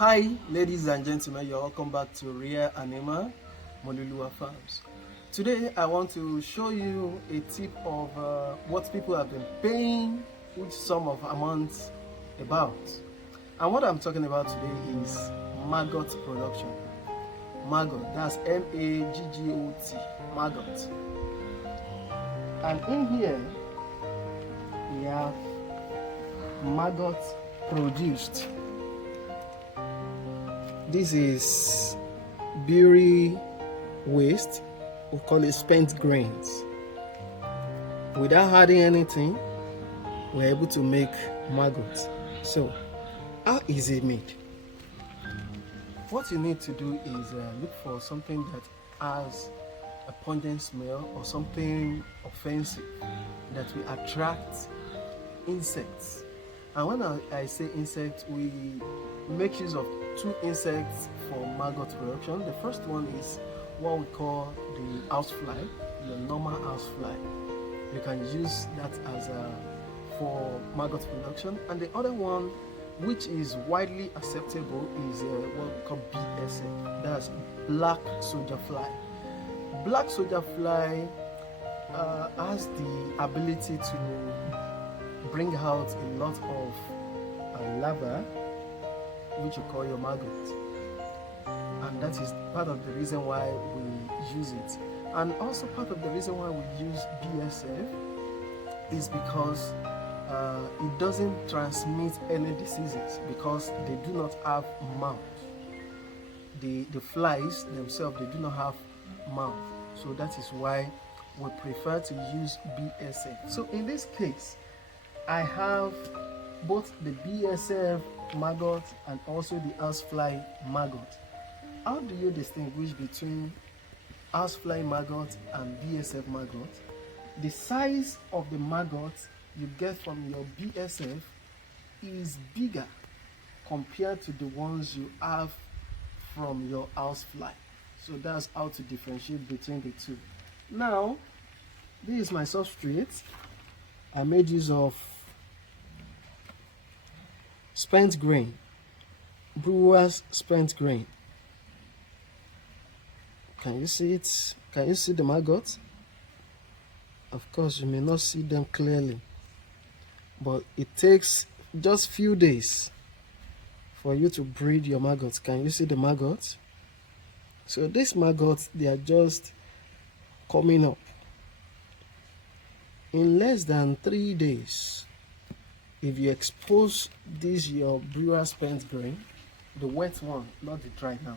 Hi ladies and gentlemen, you're welcome back to Rare Anima Molulua Farms. Today I want to show you a tip of what people have been paying which sum of amounts about. And what I'm talking about today is maggot production. Maggot, that's M-A-G-G-O-T, maggot. And in here we have maggot produced. This is berry waste, we call it spent grains. Without adding anything, we're able to make maggots. So, how is it made? What you need to do is look for something that has a pungent smell or something offensive that will attract insects. And when I say insects, we make use of two insects for maggot production. The first one is what we call the housefly, the normal housefly. You can use that as for maggot production. And the other one, which is widely acceptable, is what we call BSF. That's black soldier fly. Black soldier fly has the ability to bring out a lot of larvae, which you call your maggot, and that is part of the reason why we use it. And also part of the reason why we use BSF is because it doesn't transmit any diseases, because they do not have mouth. The flies themselves, they do not have mouth, so that is why we prefer to use BSF. So in this case, I have both the BSF maggot and also the housefly maggot. How do you distinguish between housefly maggot and BSF maggot? The size of the maggot you get from your BSF is bigger compared to the ones you have from your housefly. So that's how to differentiate between the two. Now, this is my substrate. I made use of spent grain, brewer's spent grain. Can you see it? Can you see the maggots? Of course, you may not see them clearly, but it takes just few days for you to breed your maggots. Can you see the maggots? So these maggots, they are just coming up. In less than 3 days, if you expose this your brewer spent grain, the wet one, not the dry now,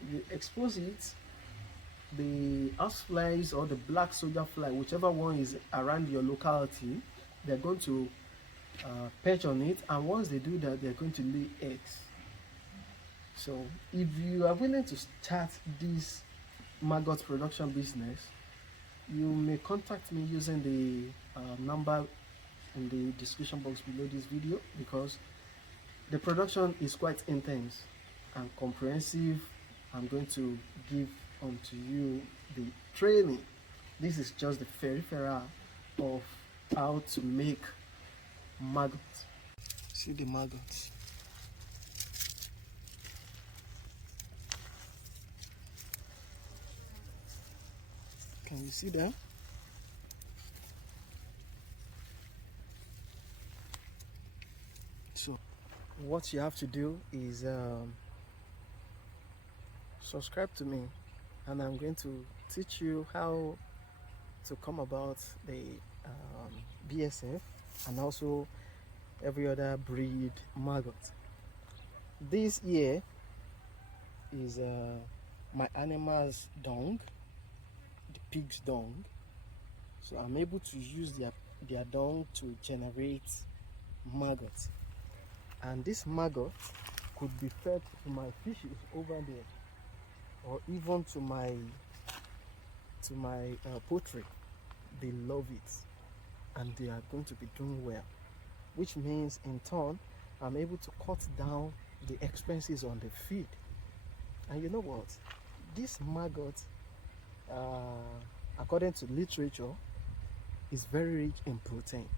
if you expose it, the houseflies or the black soldier fly, whichever one is around your locality, they're going to perch on it, and once they do that, they're going to lay eggs. So if you are willing to start this maggot production business, you may contact me using the number in the description box below this video, because the production is quite intense and comprehensive. I'm going to give onto you the training. This is just the peripheral of how to make maggots. See the maggots. Can you see them? So what you have to do is subscribe to me, and I'm going to teach you how to come about the BSF and also every other breed maggot. This here is my animals' dung, the pig's dung. So I'm able to use their dung to generate maggots, and this maggot could be fed to my fishes over there, or even to my poultry. They love it, and they are going to be doing well, which means in turn I'm able to cut down the expenses on the feed. And you know what, this maggot, according to literature, is very rich in protein,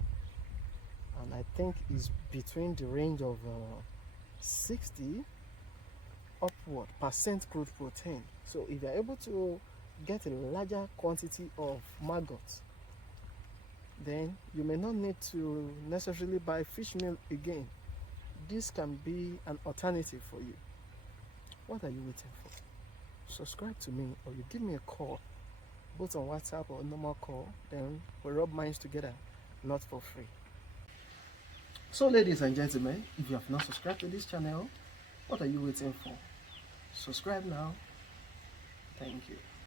and I think is between the range of 60 upward percent crude protein. So if you're able to get a larger quantity of maggots, then you may not need to necessarily buy fish meal again. This can be an alternative for you. What are you waiting for? Subscribe to me, or you give me a call, both on WhatsApp or normal call, then we rub minds together, not for free. So ladies and gentlemen, if you have not subscribed to this channel, what are you waiting for? Subscribe now. Thank you.